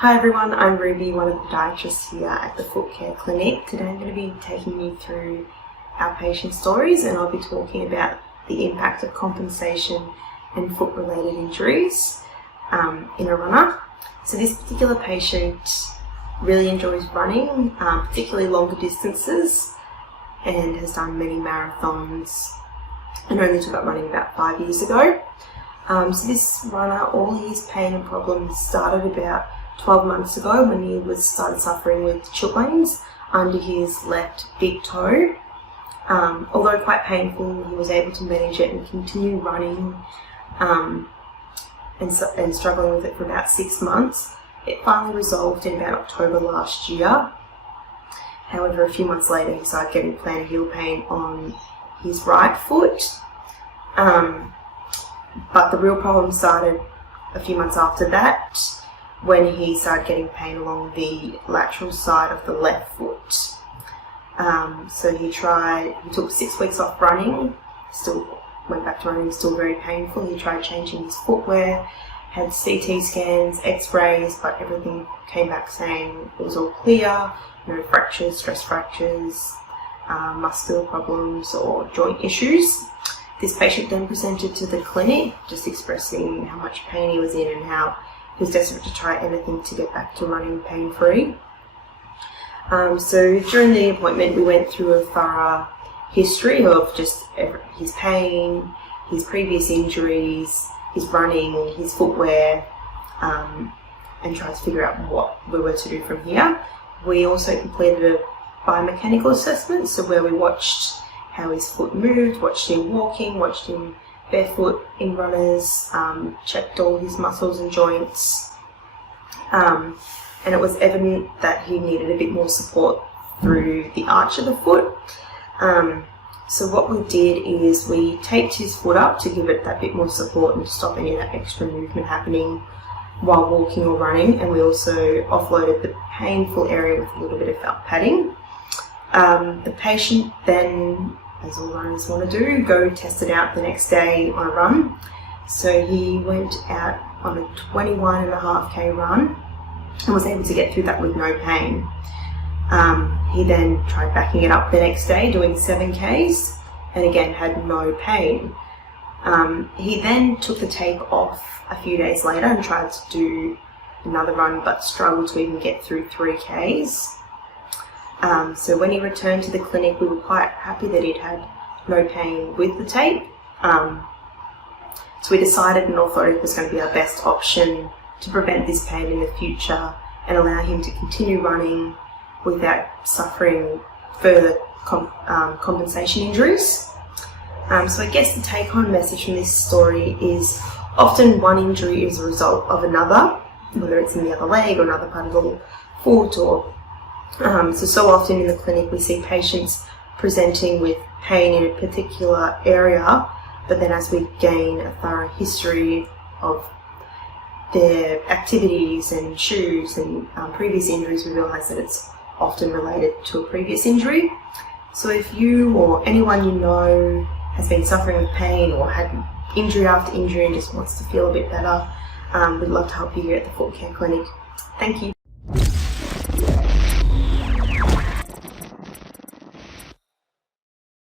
Hi everyone, I'm Ruby, one of the podiatrists here at the Foot Care Clinic. Today I'm going to be taking you through our patient stories, and I'll be talking about the impact of compensation and foot related injuries in a runner. So this particular patient really enjoys running, particularly longer distances, and has done many marathons and only took up running about 5 years ago. So this runner, all his pain and problems started about 12 months ago when he started suffering with chilblains under his left big toe. Although quite painful, he was able to manage it and continue running and struggling with it for about 6 months. It finally resolved in about October last year. However, a few months later he started getting plantar heel pain on his right foot. But the real problem started a few months after that, when he started getting pain along the lateral side of the left foot. So he took 6 weeks off running, still went back to running, still very painful. He tried changing his footwear, had CT scans, x-rays, but everything came back saying it was all clear, no fractures, stress fractures, muscular problems or joint issues. This patient then presented to the clinic, just expressing how much pain he was in and how he was desperate to try anything to get back to running pain-free. So during the appointment we went through a thorough history of just his pain, his previous injuries, his running, his footwear, and tried to figure out what we were to do from here. We also completed a biomechanical assessment, so where we watched how his foot moved, watched him walking, watched him barefoot in runners, checked all his muscles and joints, and it was evident that he needed a bit more support through the arch of the foot. So what we did is we taped his foot up to give it that bit more support and to stop any of that extra movement happening while walking or running, and we also offloaded the painful area with a little bit of felt padding. The patient then, as all runners want to do, go test it out the next day on a run. So he went out on a 21.5k run and was able to get through that with no pain. He then tried backing it up the next day, doing 7k's, and again had no pain. He then took the tape off a few days later and tried to do another run, but struggled to even get through 3k's. So when he returned to the clinic, we were quite happy that he'd had no pain with the tape. So we decided and all thought it was going to be our best option to prevent this pain in the future and allow him to continue running without suffering further compensation injuries. So I guess the take-home message from this story is often one injury is a result of another, whether it's in the other leg or another part of the foot, or so often in the clinic we see patients presenting with pain in a particular area, but then as we gain a thorough history of their activities and shoes and previous injuries, we realise that it's often related to a previous injury. So if you or anyone you know has been suffering with pain or had injury after injury and just wants to feel a bit better, we'd love to help you here at the Foot Care Clinic. Thank you.